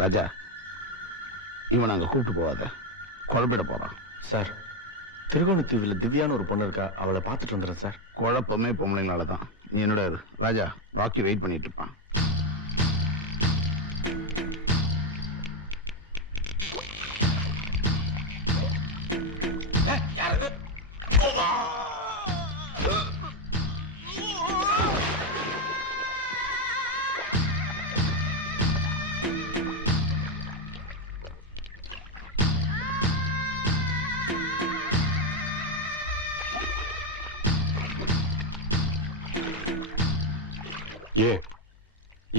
ராஜா, இவன் அங்க கூப்பிட்டு போவாத, குழப்பிட போறான். சார், திருகோணத்தீவில் திவ்யான்னு ஒரு பொண்ணு இருக்கா, அவளை பார்த்துட்டு வந்துடுறேன் சார். குழப்பமே பொம்பளைங்களால தான். நீ என்னோட ராஜா, ராக்கி வெயிட் பண்ணிட்டு இருப்பான்.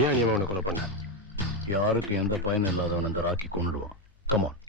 ஏன் நீ அவனை கொலை பண்ண? யாருக்கும் எந்த பயனும் இல்லாதவன் அந்த ராக்கி கொண்டுடுவான். கமான்.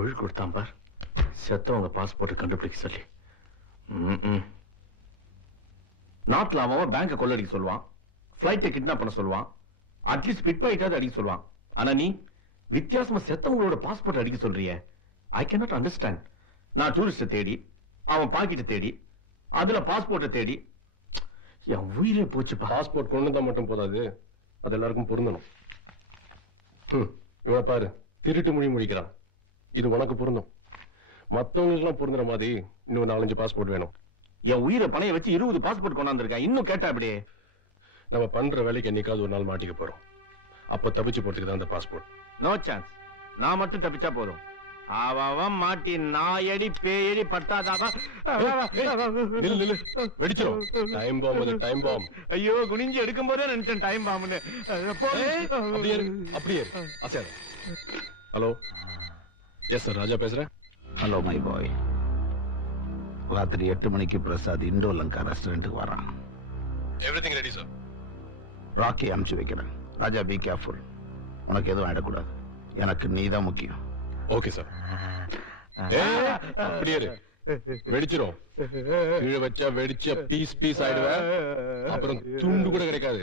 தொழில் கொடுத்தான் பார், செத்தவங்க பாஸ்போர்ட் கண்டுபிடிக்க சொல்லி. நாட்டுல அவன் பேங்கை கொள்ளடிக்க சொல்லுவான், பிளைட்டை கிட்னாப் பண்ண சொல்லுவான், அட்லீஸ்ட் பிட் பாயிட்டாவது அடிக்க சொல்லுவான். ஆனா நீ வித்தியாசமா செத்தவங்களோட பாஸ்போர்ட் அடிக்க சொல்றிய. I cannot understand. நான் டூரிஸ்ட தேடி, அவன் பாக்கெட்டை தேடி, அதுல பாஸ்போர்ட்டை தேடி என் உயிரே போச்சு. பாஸ்போர்ட் கொண்டு வந்தா மட்டும் போதாது, அது எல்லாருக்கும் பொருந்தணும். இவனை பாரு, திருட்டு மொழி முடிக்கிறான். இது உனக்கு பொருந்தும், மத்தவங்களுக்கு எல்லாம் பொருந்துற மாதிரி இன்னும் 4-5 பாஸ்போர்ட் வேணும். என் உயிரை பணைய வச்சு 20 பாஸ்போர்ட் கொண்டாந்துருக்கேன். இன்னும் கேட்டா அப்படியே நம்ம பண்ற வேலைக்கு என்னைக்காவது ஒரு நாள் மாட்டிக்க போறோம். அப்ப தப்பிச்சு போறதுக்கு தான் அந்த பாஸ்போர்ட். No chance. நான் மட்டும் தப்பிச்சா போதும். அவன் மாட்டி நாயடி பேயடி பட்டாதாவா. வெடிச்சிரும். டைம் பாம், அது டைம் பாம். ஐயோ, குனிஞ்சி எடுக்கும் போதே நினைச்சேன் டைம் பாம்னு. அப்படியே அசையாத. ஹலோ, எஸ் சார், ராஜா பேசுறேன். Hello my boy. ராத்திரி 8 மணிக்கு பிரசாத் இண்டோ லங்கா ரெஸ்டாரண்ட்டுக்கு வரான். Everything ready sir. ராக்கி அனுப்பிச்சு வைக்கிறேன். ராஜா பி கேர்ஃபுல். உனக்கு எதுவும் ஆயிடக்கூடாது. எனக்கு நீ தான் முக்கியம். Okay sir. அப்படியே வெடிச்சிரும். கீழே வச்சா வெடிச்ச பீஸ் பீஸ் ஆயிடுவேன். அப்புறம் துண்டு கூட கிடைக்காது.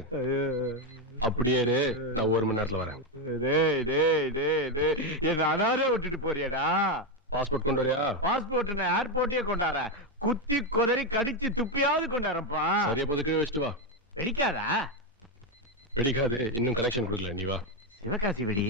அப்படியே நான் 1 மணி நேரத்துல வரேன். என்ன அனாரே விட்டுட்டு போறியடா. பாஸ்போர்ட் கொண்டு வரியா? பாஸ்போர்ட் ஏர்போர்ட்டே கொண்டார. குத்தி கொதறி கடிச்சு துப்பியாவது கொண்டாரப்பா. சரியா போது, கீழே வச்சுட்டு வா. வெடிக்காதா? வெடிக்காது, இன்னும் கனெக்ஷன் கொடுக்கல. நீ வா. சிவகாசி வெடி.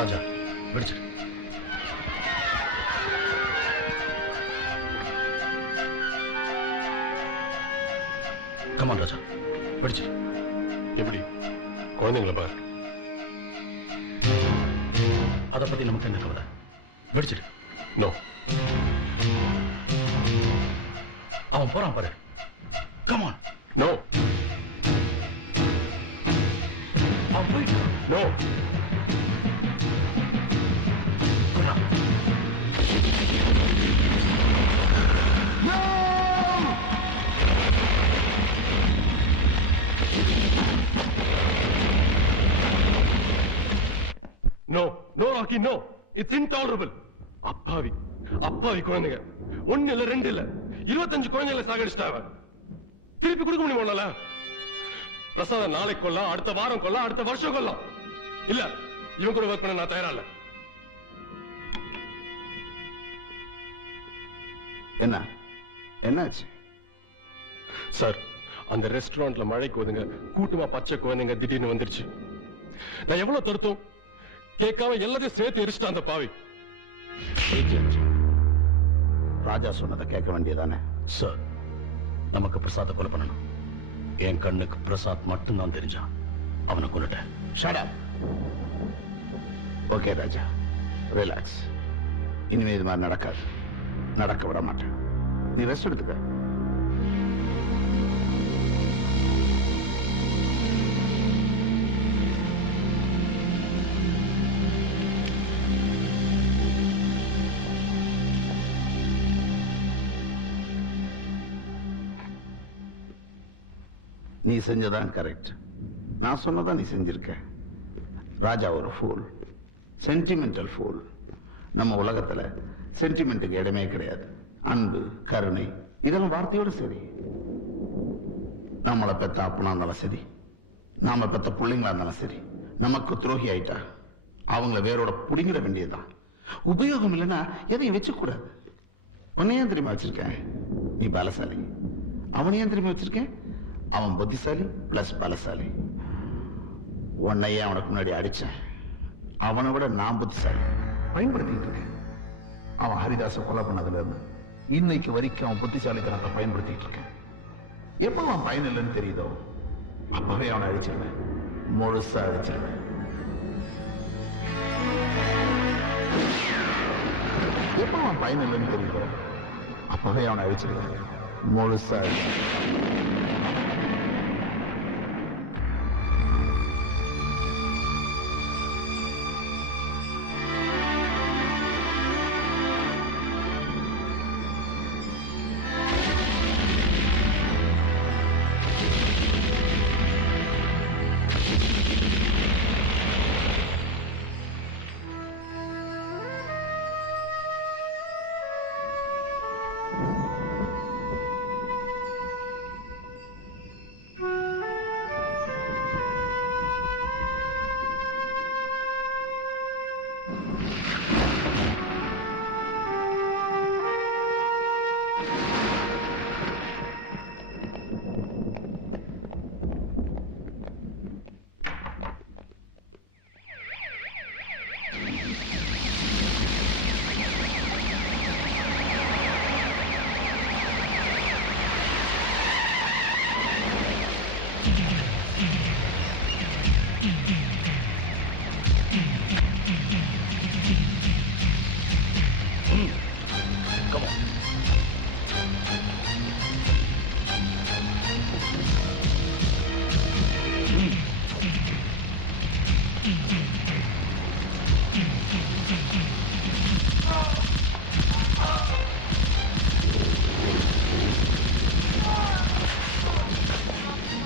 ராஜா வெடிச்சிரு. கமான் ராஜா, வெடிச்சிரு. எப்படி? குழந்தைங்களை பாரு. அதை பத்தி நமக்கு என்ன கவலை? வெடிச்சிரு. நோ. அவன் போறான் பாரு. கமான். நோ. அவன் போயிட்டான். No. No, no Rocky, no. It's intolerable. அப்பாவி, அப்பாவி குழந்தைங்க. 1 இல்ல 2 இல்ல 25 குழந்தைகளை சாகடிச்சிட்டாவ. திருப்பி கொடுக்க முடியுமா உன்னால? பிரசாத நாளைக்கு கொல்லாம், அடுத்த வாரம் கொல்லாம், அடுத்த வருஷம் கொல்லாம். இல்ல, இவன் கூட ஒர்க் பண்ண நான் தயாரா இல்ல. என்ன என்னாச்சு சார்? அந்த ரெஸ்டாரண்ட்ல மழைக்கு ஒதுங்க கூட்டமா பச்சை குழந்தைங்க திடீர்னு வந்துருச்சு. நான் எவ்வளவு தடுத்தோம், கேட்காம எல்லாத்தையும் சேர்த்து எரிச்சிட்டான் அந்த பாவி. ராஜா சொன்னதை கேட்க வேண்டியதானே? சார், நமக்கு பிரசாத்தை கொலை பண்ணணும். என் கண்ணுக்கு பிரசாத் மட்டும்தான் தெரிஞ்சான். அவனை கொண்டுட்டேன். Shut up. Okay Raja, relax. இனிமே இது மாதிரி நடக்காது. நடக்க விட மாட்டேன். நீ ரெஸ்ட் எடுத்துக்க. நீ செஞ்சதான் கரெக்ட். நான் சொன்னதான் நீ செஞ்சிருக்க. ராஜா ஒரு ஃபூல், சென்டிமெண்டல் ஃபூல். நம்ம உலகத்துல சென்டிமெண்ட்டுக்கு இடமே கிடையாது. அன்பு, கருணை இதெல்லாம் வார்த்தையோட சரி. நம்மளை பெத்த அப்பனா இருந்தாலும் சரி, நாம பெத்த பிள்ளைங்களா இருந்தாலும் சரி, நமக்கு துரோகி ஆயிட்டா அவங்கள வேரோட புடிங்கிட வேண்டியதுதான். உபயோகம் இல்லைன்னா எதையும் வச்சுக்கூடாது. உன்னையும் தெரியுமா வச்சிருக்கேன், நீ பலசாலி. அவனையும் தெரியுமா வச்சிருக்கேன், அவன் புத்திசாலி பிளஸ் பலசாலி. உன்னையே அவனுக்கு முன்னாடி அடிச்சேன். அவனை விட நான் புத்திசாலி. பயன்படுத்திட்டு இருக்கேன். அவன் ஹரிதாச கொலை பண்ணதுல இருந்து இன்னைக்கு வரைக்கும் அவன் புத்திசாலித்தனத்தை பயன்படுத்திட்டு இருக்கேன். எப்ப அவன் பயன் இல்லைன்னு தெரியுதோ அப்பவே அவனை அழிச்சிருவேன், முழுசா அழிச்சிருவேன். எப்ப அவன் பயன் இல்லைன்னு தெரியுதோ அப்பவே அவனை அழிச்சிருவேன், முழுசா அழிச்சிருவேன்.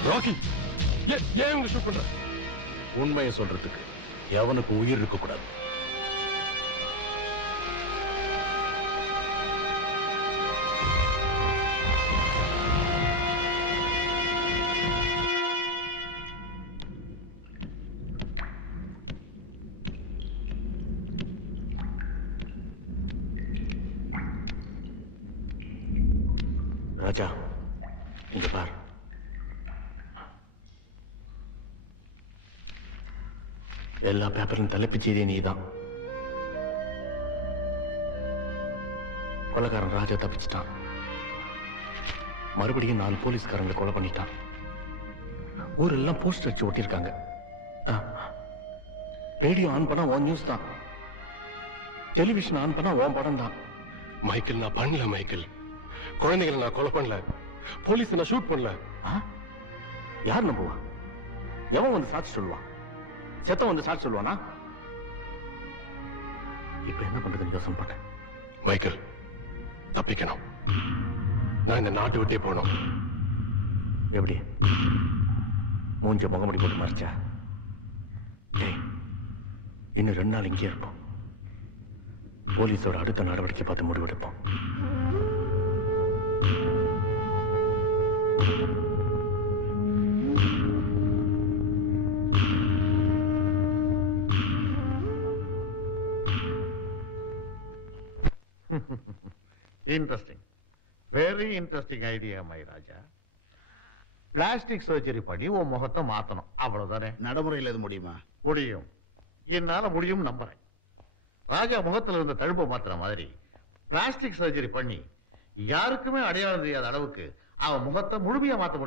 ராக்கி, ஏன் இவங்க ஷூட் பண்ற? உண்மையை சொல்றதுக்கு எவனுக்கு உயிர் இருக்க கூடாது. ராஜா, இங்க பார். எல்லா பேப்பரும் தலைப்புச் செய்தியே நீதான். கொலைக்காரன் ராஜா தப்பிச்சிட்டான். மறுபடியும் 4 போலீஸ்காரங்களை கொலை பண்ணிட்டான். ஊரெல்லாம் போஸ்டர் வச்சு ஒட்டியிருக்காங்க. ரேடியோ ஆன் பண்ணா உன் நியூஸ் தான், டெலிவிஷன் ஆன் பண்ணா உன் படம் தான். மைக்கேல், நான் பண்ணல மைக்கேல். குழந்தைகளை நான் கொலை பண்ணல, போலீஸ் நான் ஷூட் பண்ணல. யார் நம்புவா? எவன் வந்து சாட்சி சொல்லுவான்? செத்தம் வந்து சாட்சி சொல்லுவானா? இப்ப என்ன பண்றதுன்னு யோசனை பண்ணேன். மைக்கேல், தப்பிக்கணும். நான் இந்த நாட்டை விட்டே போகணும். எப்படி? மூஞ்ச முகமுடி போட்டு மறைச்சா? டேய், இன்னும் 2 நாள் இங்கே இருப்போம். போலீஸோட அடுத்த நடவடிக்கை பார்த்து முடிவெடுப்போம். Interesting, very interesting idea my Raja. Plastic surgery பண்ணி உன் முகத்தை மாத்தணும், அவ்வளவுதானே? நடைமுறையில் எது முடியுமா? முடியும், என்னால முடியும் நம்புறேன். ராஜா முகத்துல இருந்த தழும்பை மாத்துற மாதிரி பிளாஸ்டிக் சர்ஜரி பண்ணி யாருக்குமே அடையாளம் தெரியாத அளவுக்கு அவன் முகத்தை முழுமையா மாத்த முடியும்.